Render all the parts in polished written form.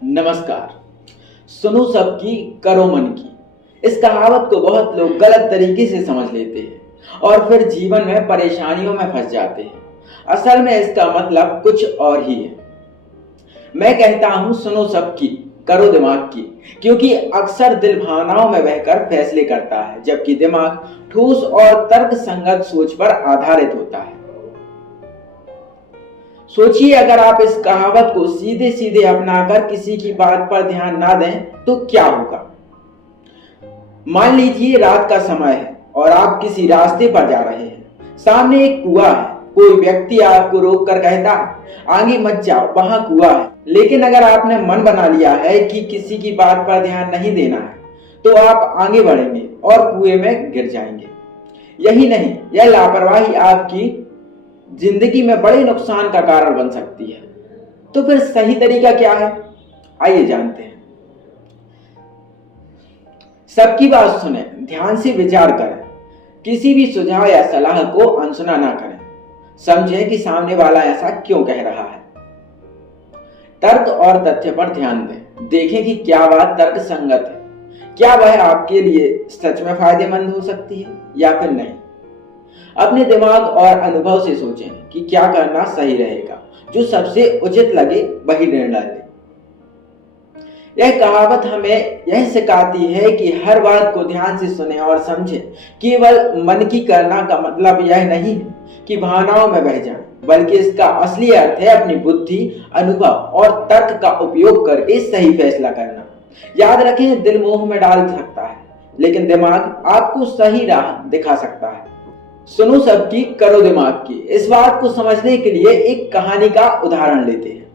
नमस्कार। सुनो सबकी, करो मन की। इस कहावत को बहुत लोग गलत तरीके से समझ लेते हैं और फिर जीवन में परेशानियों में फंस जाते हैं। असल में इसका मतलब कुछ और ही है। मैं कहता हूं सुनो सबकी, करो दिमाग की, क्योंकि अक्सर दिल भावनाओं में बहकर फैसले करता है, जबकि दिमाग ठोस और तर्क संगत सोच पर आधारित होता है। सोचिए, अगर आप इस कहावत को सीधे सीधे अपनाकर किसी की बात पर ध्यान ना दें तो क्या होगा। मान लीजिए रात का समय है और आप किसी रास्ते पर जा रहे हैं। सामने एक कुआं है। कोई व्यक्ति आपको रोककर कहता है आगे मत जाओ, वहां कुआं है। लेकिन अगर आपने मन बना लिया है कि किसी की बात पर ध्यान नहीं देना है तो आप आगे बढ़ेंगे और कुएं में गिर जाएंगे। यही नहीं, यह लापरवाही आपकी जिंदगी में बड़े नुकसान का कारण बन सकती है। तो फिर सही तरीका क्या है, आइए जानते हैं। सबकी बात सुने, ध्यान से विचार करें, किसी भी सुझाव या सलाह को अनसुना ना करें। समझें कि सामने वाला ऐसा क्यों कह रहा है। तर्क और तथ्य पर ध्यान दें। देखें कि क्या बात तर्क संगत है, क्या वह आपके लिए सच में फायदेमंद हो सकती है या फिर नहीं। अपने दिमाग और अनुभव से सोचें कि क्या करना सही रहेगा। जो सबसे उचित लगे वही निर्णय लें। यह कहावत हमें यह सिखाती है कि हर बात को ध्यान से सुने और समझें। केवल मन की करना का मतलब यह नहीं है कि भावनाओं में बह जाएं, बल्कि इसका असली अर्थ है अपनी बुद्धि, अनुभव और तर्क का उपयोग करके सही फैसला करना। याद रखें, दिल मोह में डाल सकता है, लेकिन दिमाग आपको सही राह दिखा सकता है। सुनो सबकी, करो दिमाग की। इस बात को समझने के लिए एक कहानी का उदाहरण लेते हैं।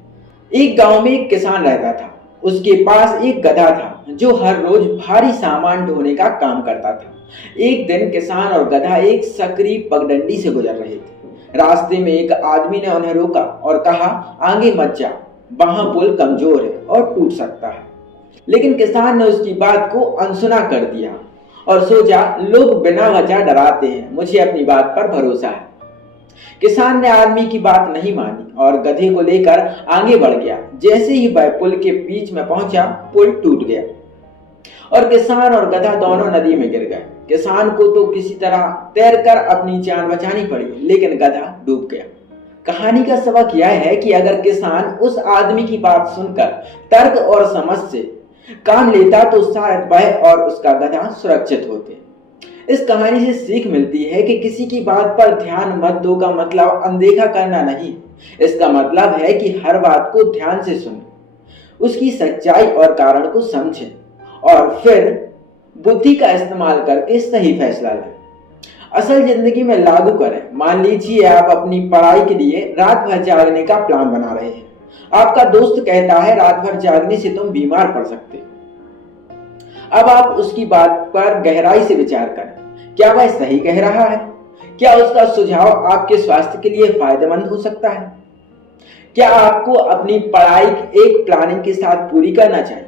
एक गांव में एक किसान रहता था। उसके पास एक गधा था जो हर रोज भारी सामान ढोने का काम करता था। एक दिन किसान और गधा एक सकरी पगडंडी से गुजर रहे थे। रास्ते में एक आदमी ने उन्हें रोका और कहा आगे मत जाओ, वहां पुल कमजोर है और टूट सकता है। लेकिन किसान ने उसकी बात को अनसुना कर दिया और सोचा लोग बिना वजह डराते हैं, मुझे अपनी बात पर भरोसा है। किसान ने आदमी की बात नहीं मानी और गधे को लेकर आगे बढ़ गया। जैसे ही वह पुल के बीच में पहुंचा, पुल टूट गया और किसान और गधा दोनों नदी में गिर गए। किसान को तो किसी तरह तैरकर अपनी जान बचानी पड़ी, लेकिन गधा डूब गया। कहानी का सबक यह है कि अगर किसान उस आदमी की बात सुनकर तर्क और समझ से काम लेता तो शायद वह और उसका गधा सुरक्षित होते। इस कहानी से सीख मिलती है कि किसी की बात पर ध्यान मत दो का मतलब अनदेखा करना नहीं। इसका मतलब है कि हर बात को ध्यान से सुनें, उसकी सच्चाई और कारण को समझें और फिर बुद्धि का इस्तेमाल करके सही फैसला लें। असल जिंदगी में लागू करें। मान लीजिए आप अपनी पढ़ाई के लिए रात भर जागने का प्लान बना रहे हैं। आपका दोस्त कहता है रात भर जागने से तुम बीमार पड़ सकते हो। अब आप उसकी बात पर गहराई से विचार करें, क्या वह सही कह रहा है? क्या उसका सुझाव आपके स्वास्थ्य के लिए फायदेमंद हो सकता है? क्या आपको अपनी पढ़ाई एक प्लानिंग के साथ पूरी करना चाहिए?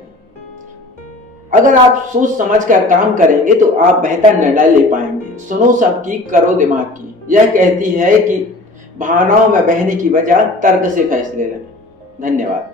अगर आप सोच समझ कर काम करेंगे तो आप बेहतर निर्णय ले पाएंगे। सुनो सबकी, करो दिमाग की। यह कहती है कि भावनाओं में बहने की बजाय तर्क से फैसले लें। धन्यवाद।